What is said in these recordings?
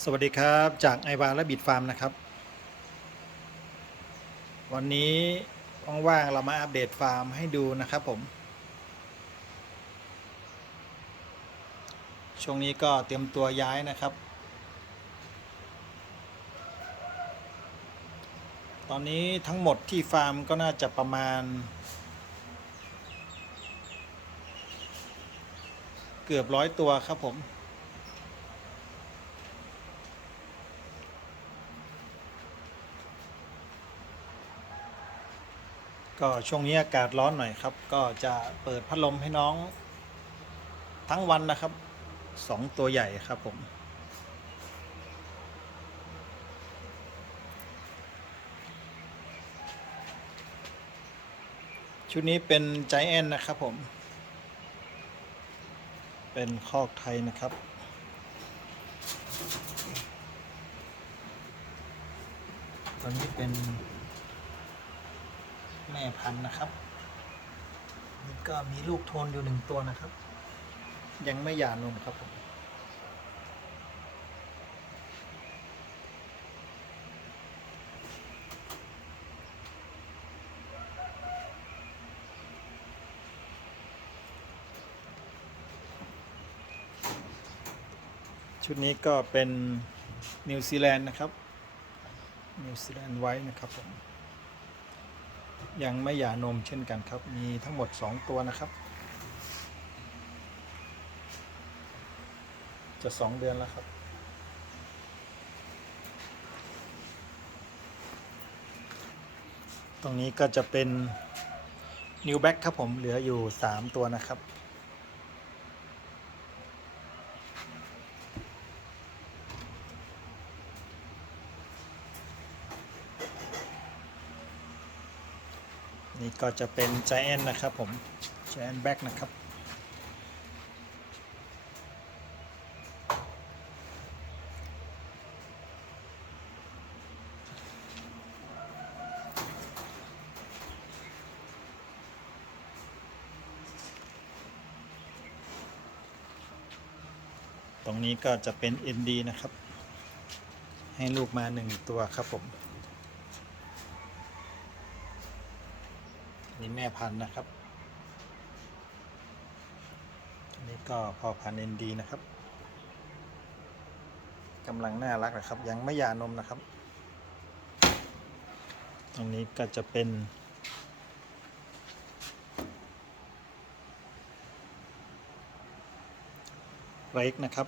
สวัสดีครับจากไอวาและบิดฟาร์มนะครับ วันนี้ว่างๆเรามาอัปเดตฟาร์มให้ดูนะครับผม ช่วงนี้ก็เตรียมตัวย้ายนะครับ ตอนนี้ทั้งหมดที่ฟาร์มก็น่าจะประมาณ เกือบร้อยตัวครับผม ก็ช่วงนี้อากาศร้อนหน่อยครับ ก็จะเปิดพัดลมให้น้องทั้งวันนะครับสองตัวใหญ่ครับผม ชุดนี้เป็นใจแอนนะครับผม เป็นคอกไทยนะครับตอนนี้เป็น แม่พันธุ์นะครับนี่ก็มีลูกโทนอยู่หนึ่งตัวนะครับ ยังไม่หย่านมครับผมชุดนี้ก็เป็นนิวซีแลนด์นะครับ นิวซีแลนด์ไว้นะครับผม ยังไม่หย่านมเช่นกันครับ มีทั้งหมด 2 ตัวนะครับ จะ 2 เดือนแล้วครับ ตรงนี้ก็จะเป็นนิวแบ็กครับผมเหลืออยู่ 3 ตัวนะครับ นี่ก็จะเป็น Giant นะครับผม Giant Back นะครับ ตรงนี้ก็จะเป็น ND นะครับ ให้ลูกมาหนึ่งตัวครับผม นี่แม่พันธุ์นะครับอันนี้ก็พอพันธุ์เอ็นดีนะครับกำลังน่ารักนะครับ ยังไม่หย่านมนะครับ ตรงนี้ก็จะเป็นเรกนะครับ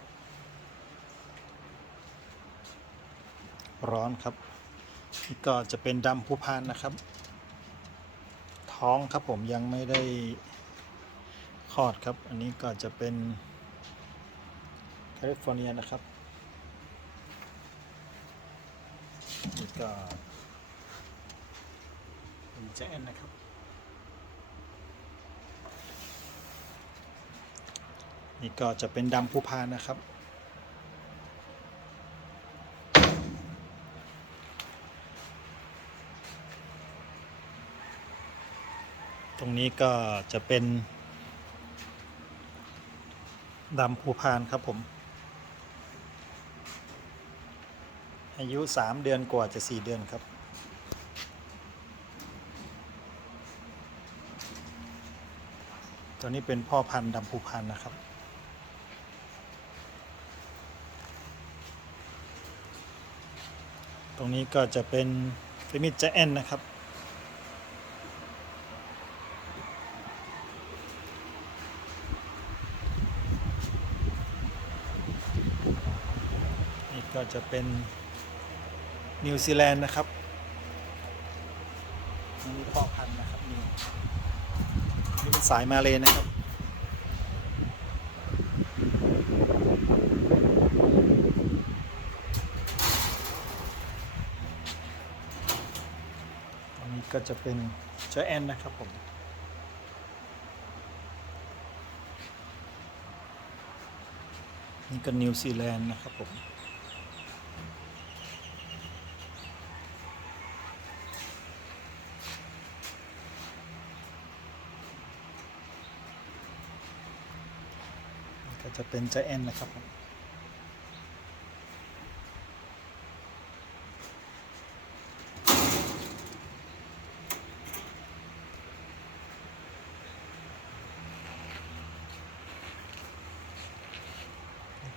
ร้อนครับนี่ก็จะเป็นดำผู้พานนะครับ ท้องครับผมยังไม่ได้คลอดครับ อันนี้ก็จะเป็นแคลิฟอร์เนียนะครับนี่ก็เป็นแจนนะครับ นี่ก็จะเป็นดำผู้พานนะครับ รงนี้ก็จะเป็นดำภูพานครับผม อายุ3เดือนกว่าจะ4เดือนครับ ตัวนี้เป็นพ่อพันธุ์ดำภูพานนะครับตรงนี้ก็จะเป็นฟิมิจเจแอนนะครับ ก็จะเป็นนิวซีแลนด์นะครับอันนี้พ่อพันธุ์นะครับนี่นี่เป็นสายมาเลยนะครับอันนี้ก็จะเป็นเจแอนนะครับผมนี่ก็นิวซีแลนด์นะครับผม จะเป็นใจแอนนะครับผม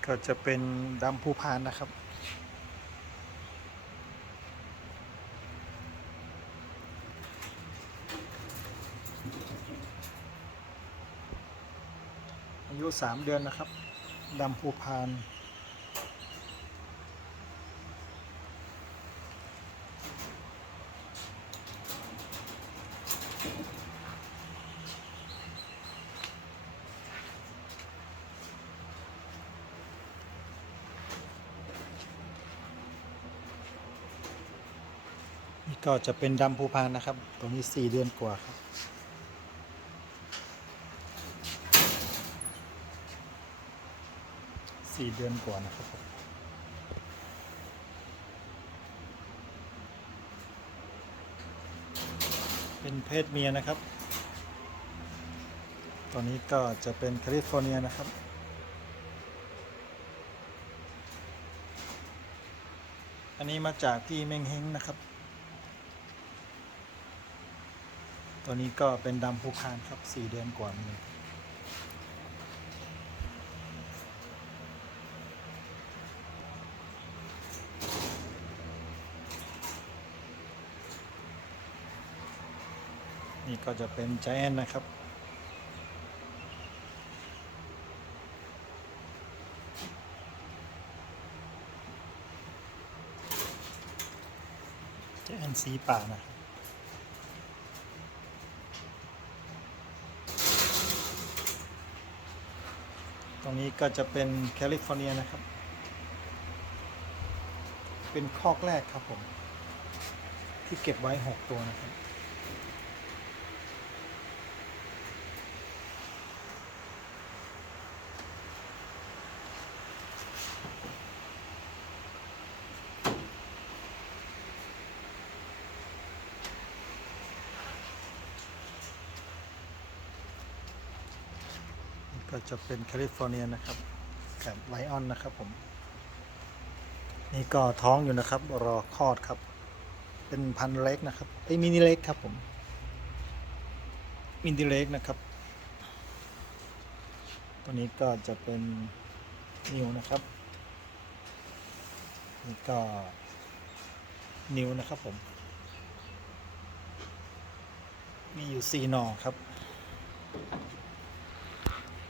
ก็จะเป็นดำผู้พานนะครับ อายุสามเดือนนะครับดำภูพานนี่ก็จะเป็นดำภูพานนะครับ ตัวนี้สี่เดือนกว่าครับ สี่เดือนกว่านะครับผมเป็นเพศเมียนะครับตัวนี้ก็จะเป็นแคลิฟอร์เนียนะครับ อันนี้มาจากพี่เม้งเฮงนะครับ ตัวนี้ก็เป็นดำภูพานครับสี่เดือนกว่านี่ นี่ก็จะเป็นใจแอนนะครับ ใจแอนสีป่านะครับตรงนี้ก็จะเป็นแคลิฟอร์เนียนะครับ เป็นคอกแรกครับผม ที่เก็บไว้ 6 ตัวนะครับ ก็จะเป็นแคลิฟอร์เนียนะครับกับไลออนนะครับผม นี่ก็ท้องอยู่นะครับ รอคลอดครับ เป็นพันเล็กนะครับไอ้มินิเล็กครับผมมินิเล็กนะครับตัวนี้ก็จะเป็นนิวนะครับนี่ก็นิวนะครับผม มีอยู่สี่หน่อครับ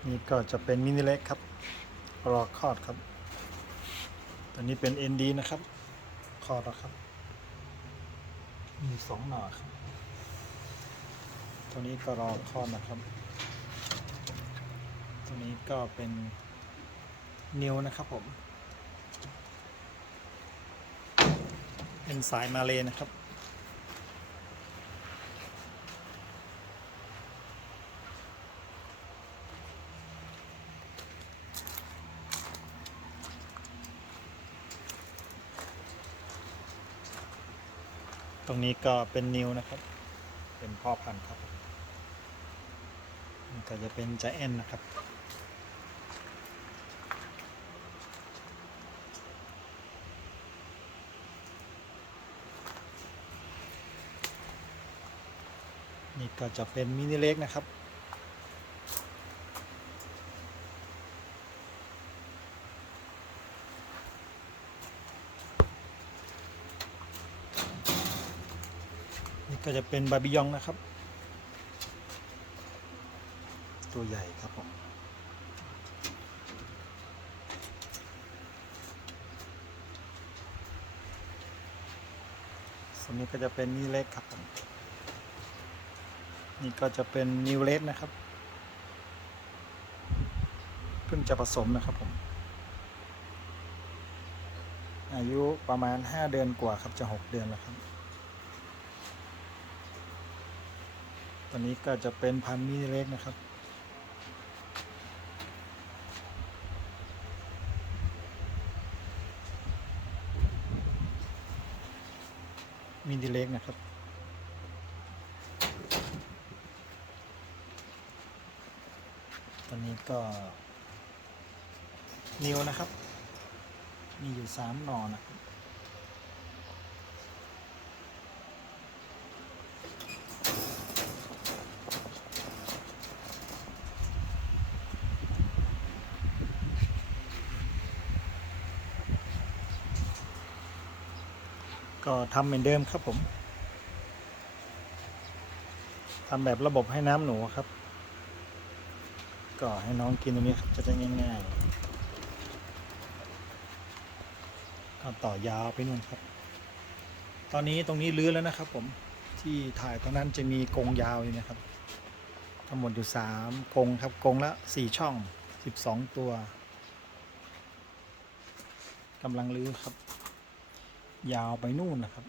นี่ก็จะเป็นมินิเล็กครับ รอคลอดครับ ตัวนี้เป็น ND นะครับคลอดแล้วครับ มีสองหน่อครับ ตัวนี้ก็รอคลอดนะครับ ตัวนี้ก็เป็นนิวนะครับผม เป็นสายมาเลยนะครับ ตรงนี้ก็เป็นนิวนะครับ เป็นพ่อพันธุ์ครับก็จะเป็นจแอนนะครับ นี่ก็จะเป็นมินิเล็กนะครับ ก็จะเป็นบาบียองนะครับ ตัวใหญ่ครับผมส่วนนี้ก็จะเป็นนิวเล็กครับผมนี่ก็จะเป็นนิวเล็กนะครับ เพิ่งจะผสมนะครับผม อายุประมาณ 5 เดือนกว่าครับจะ 6 เดือนแล้วครับ ตอนนี้ก็จะเป็นพันมินิเล็กนะครับ มินิเล็กนะครับ ตอนนี้ก็นิวนะครับ มีอยู่สามหนอนะครับ ก็ทำเหมือนเดิมครับผมทำแบบระบบให้น้ำหนูครับ ก็ให้น้องกินตรงนี้ครับจะได้ง่ายๆก็ต่อยาวไปนู่นครับ ตอนนี้ตรงนี้รื้อแล้วนะครับ ผมที่ถ่ายตรงนั้นจะมีกรงยาวอยู่นะครับทั้งหมดอยู่สามกรงครับกรงละสี่ช่องสิบสองตัวกำลังรื้อครับ ยาวไปนู่นนะครับ